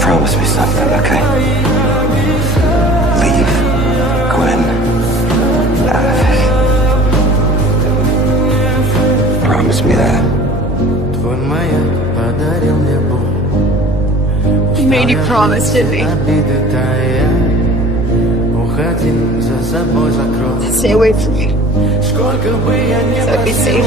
Promise me something, okay? Leave Gwen out of it. Promise me that. He made you promise, didn't he? To stay away from me. So I'd be safe.